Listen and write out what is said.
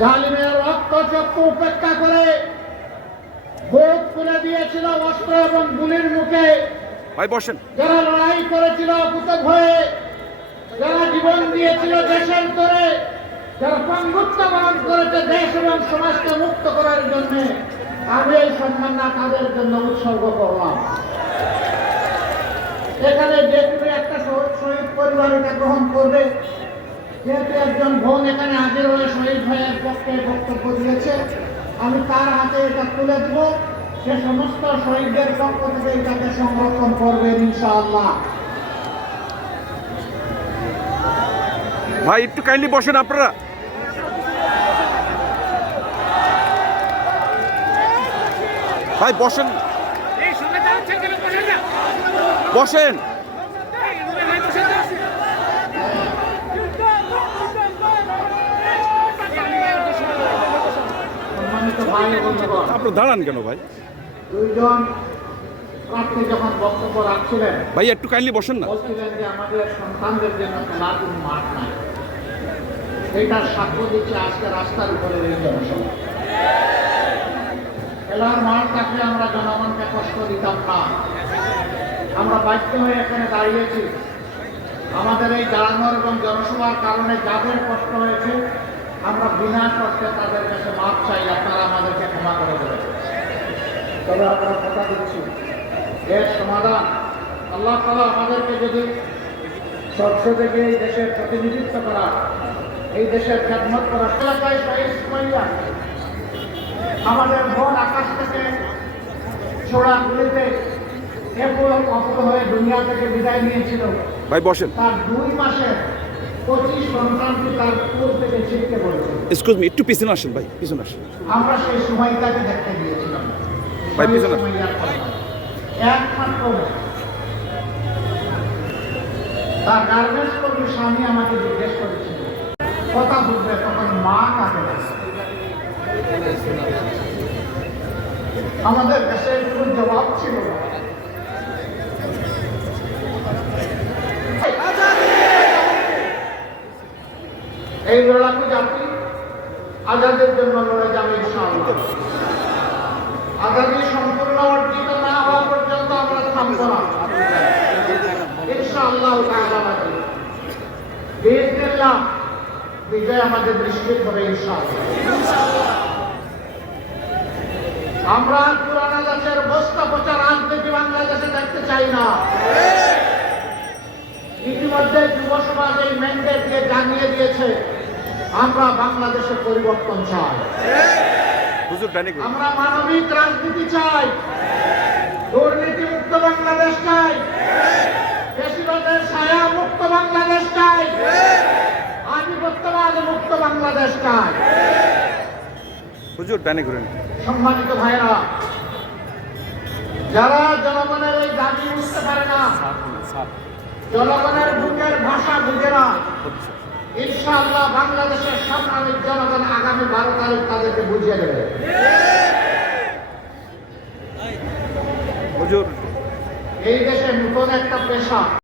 জালিমের রক্তচক্ষু উপেক্ষা করে বুক খুলে দিয়েছিল অস্ত্র এবং গুলির মুখে। ভাই বসেন। যারা লড়াই করেছিল অকুত ভয়ে, যারা জীবন দিয়েছিল দেশের তরে, যারা পঙ্গুত্ব বরণ করেছে দেশ এবং সমাজকে মুক্ত করার জন্য, আমি এই সম্মাননা তাদের জন্য উৎসর্গ করলাম। এখানে যে কোনো একটা শহীদ পরিবার এটা গ্রহণ করবে। যেহেতু একজন বোন এখানে হাজির হয়ে শহীদ ভাইয়ের পক্ষে বক্তব্য দিয়েছে, আমি তার হাতে এটা তুলে দেব। সে সমস্ত শহীদদের পক্ষ থেকে এটাকে সংরক্ষণ করবে ইনশাআল্লাহ। ভাই একটু কাইন্ডলি বসেন আপনারা। ভাই বসেন, বসেন। আপনি দাঁড়ান কেন ভাই? দুইজন প্রার্থী যখন বক্তব্য রাখছিলেন, ভাই একটু কাইন্ডলি বসেন না। বলছিলেন যে আমাদের সন্তানদের জন্য খেলার কোনো মাঠ নাই। এইটার সাক্ষ্য দিচ্ছে আজকে রাস্তার উপরে এই জনসভা। খেলার মাঠ থাকলে আমরা জনগণকে কষ্ট দিতাম না। আমরা বাধ্য হয়ে এখানে দাঁড়িয়েছি। আমাদের এই দাঁড়ানোর এবং জনসভার কারণে যাদের কষ্ট হয়েছে, আমরা বিনা কষ্টে তাদের কাছে মাপ চাই, আপনারা আমাদেরকে ক্ষমা করে দেবেন। তবে আমরা কথা দিচ্ছি, এর সমাধান আল্লাহ তাআলা আমাদেরকে যদি সংসদে গিয়ে এই দেশের প্রতিনিধিত্ব করা, এই দেশের খেদমত করা, এলাকায় আমাদের বোন আকাশ থেকে ছোড়া গুলিতে এপুর অপুর হয়ে দুনিয়া থেকে বিদায় নিয়েছিল। ভাই বসেন। তার 2 মাসে 25 সন্তানকে তার কুল থেকে ছিটকে পড়েছে। এক্সকিউজ মি, একটু পিছনে আসেন ভাই, পিছনে আসেন। আমরা সেই সময়টাকে দেখতে গিয়েছিলাম। ভাই পিছনে আসেন। একমাত্র তার গার্মেন্টস কর্মীর স্বামী আমাকে জিজ্ঞেস করেছিল কথা বুঝবে, তখন মা কাকে বলে? আমাদের কাছে কোনো জবাব ছিল না। এই লড়াকু জাতি আজাদের জন্য লড়ে যাবে ইনশাআল্লাহ। আজাদি সম্পূর্ণ অর্জিত না হওয়া পর্যন্ত আমরা থামব না ইনশাআল্লাহ। বিইজনিল্লাহ বিজয় আমাদের নিশ্চিত হবে ইনশাআল্লাহ। আমরা পুরানা দেশের বস্তা পচা রাজনীতি বাংলাদেশে দেখতে চাই না। ইতিমধ্যে যুব সমাজ এই ম্যান্ডেট দিয়ে জানিয়ে দিয়েছে, আমরা বাংলাদেশে পরিবর্তন চাই। আমরা মানবিক রাজনীতি চাই, দুর্নীতি মুক্ত বাংলাদেশ চাই, বেশিরভাগের ছায়া মুক্ত বাংলাদেশ চাই, আধিপত্যবাদ মুক্ত বাংলাদেশ চাই। সম্মানিত ভাইরা, যারা জনগণের এই দাবি বুঝতে পারে না, জনগণের বুকের ভাষা বুঝে না, ইনশাআল্লাহ বাংলাদেশের সংগ্রামী জনগণ আগামী 12 তারিখ তাদেরকে বুঝিয়ে দেবে। এই দেশে নতুন একটা পেশা